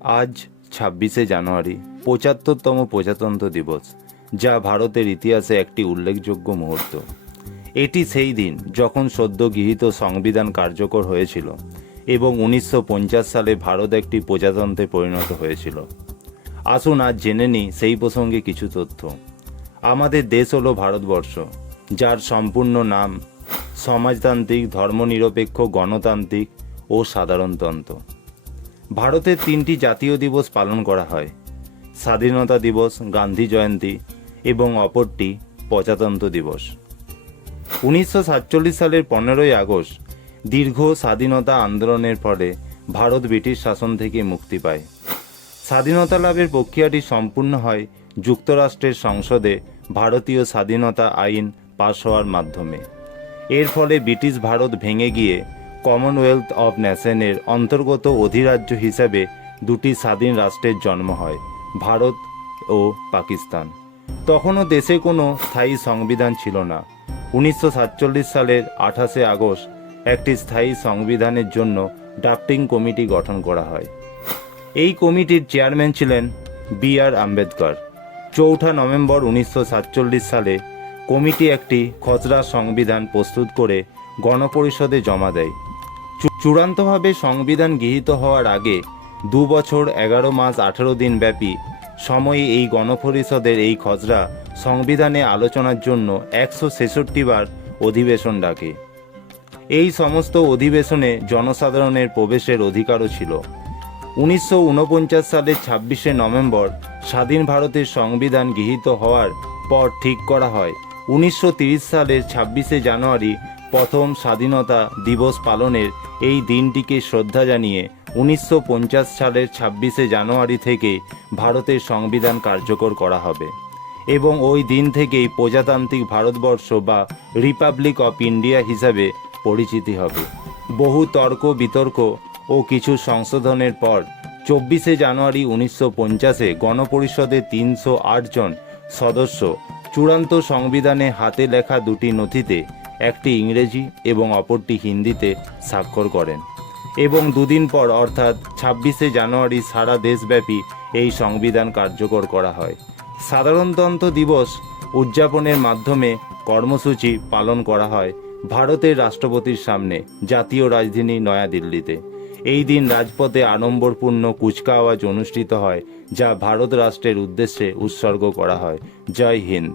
আজ ছাব্বিশে জানুয়ারি, পঁচাত্তরতম প্রজাতন্ত্র দিবস, যা ভারতের ইতিহাসে একটি উল্লেখযোগ্য মুহূর্ত। এটি সেই দিন যখন সদ্য গৃহীত সংবিধান কার্যকর হয়েছিল এবং উনিশশো পঞ্চাশ সালে ভারত একটি প্রজাতন্ত্রে পরিণত হয়েছিল। আসুন আজ জেনে নিই সেই প্রসঙ্গে কিছু তথ্য। আমাদের দেশ হলো ভারতবর্ষ, যার সম্পূর্ণ নাম সমাজতান্ত্রিক, ধর্মনিরপেক্ষ, গণতান্ত্রিক ও সাধারণতন্ত্র। ভারতের তিনটি জাতীয় দিবস পালন করা হয়। স্বাধীনতা দিবস, গান্ধী জয়ন্তী এবং অপরটি প্রজাতন্ত্র দিবস। উনিশশো সাতচল্লিশ সালের পনেরোই আগস্ট দীর্ঘ স্বাধীনতা আন্দোলনের ফলে ভারত ব্রিটিশ শাসন থেকে মুক্তি পায়। স্বাধীনতা লাভের প্রক্রিয়াটি সম্পূর্ণ হয় যুক্তরাষ্ট্রের সংসদে ভারতীয় স্বাধীনতা আইন পাশ হওয়ার মাধ্যমে। এর ফলে ব্রিটিশ ভারত ভেঙে গিয়ে কমনওয়েলথ অব ন্যাশনের অন্তর্গত অধিরাজ্য হিসাবে দুটি স্বাধীন রাষ্ট্রের জন্ম হয়, ভারত ও পাকিস্তান। তখনও দেশে কোনো স্থায়ী সংবিধান ছিল না। উনিশশো সাতচল্লিশ সালের আঠাশে আগস্ট একটি স্থায়ী সংবিধানের জন্য ড্রাফটিং কমিটি গঠন করা হয়। এই কমিটির চেয়ারম্যান ছিলেন বি আর আম্বেদকর। চৌঠা নভেম্বর উনিশশো সাতচল্লিশ সালে কমিটি একটি খসড়া সংবিধান প্রস্তুত করে গণপরিষদে জমা দেয়। চূড়ান্তভাবে সংবিধান গৃহীত হওয়ার আগে দু বছর এগারো মাস আঠারো দিন ব্যাপী সময়ে এই গণপরিষদের এই খসড়া সংবিধানে আলোচনার জন্য একশো ছেষট্টি বার অধিবেশন ডাকে। এই সমস্ত অধিবেশনে জনসাধারণের প্রবেশের অধিকারও ছিল। উনিশশো উনপঞ্চাশ সালের ছাব্বিশে নভেম্বর স্বাধীন ভারতের সংবিধান গৃহীত হওয়ার পর ঠিক করা হয়। উনিশশো সালের ছাব্বিশে জানুয়ারি প্রথম স্বাধীনতা দিবস পালনের এই দিনটিকে শ্রদ্ধা জানিয়ে উনিশশো পঞ্চাশ সালের ছাব্বিশে জানুয়ারি থেকে ভারতের সংবিধান কার্যকর করা হবে। এবং ওই দিন থেকেই প্রজাতান্ত্রিক ভারতবর্ষ বা রিপাবলিক অফ ইন্ডিয়া হিসাবে পরিচিতি হবে। বহু তর্ক, বিতর্ক ও কিছু সংশোধনের পর চব্বিশে জানুয়ারি উনিশশো পঞ্চাশে গণপরিষদের তিনশো জন সদস্য চূড়ান্ত সংবিধানে হাতে লেখা দুটি নথিতে একটি ইংরেজি এবং অপরটি হিন্দিতে স্বাক্ষর করেন। এবং দুদিন পর, অর্থাৎ ছাব্বিশে জানুয়ারি, সারা দেশব্যাপী এই সংবিধান কার্যকর করা হয়। সাধারণতন্ত্র দিবস উদযাপনের মাধ্যমে কর্মসূচি পালন করা হয় ভারতের রাষ্ট্রপতির সামনে, জাতীয় রাজধানী নয়াদিল্লিতে। এই দিন রাজপথে আড়ম্বরপূর্ণ কুচকাওয়াজ অনুষ্ঠিত হয়, যা ভারত রাষ্ট্রের উদ্দেশ্যে উৎসর্গ করা হয়। জয় হিন্দ।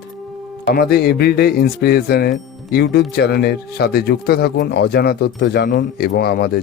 আমাদের এভরিডে ইন্সপিরেশনের ইউটিউব চ্যানেলের সাথে যুক্ত থাকুন অজানা তথ্য জানুন এবং আমাদের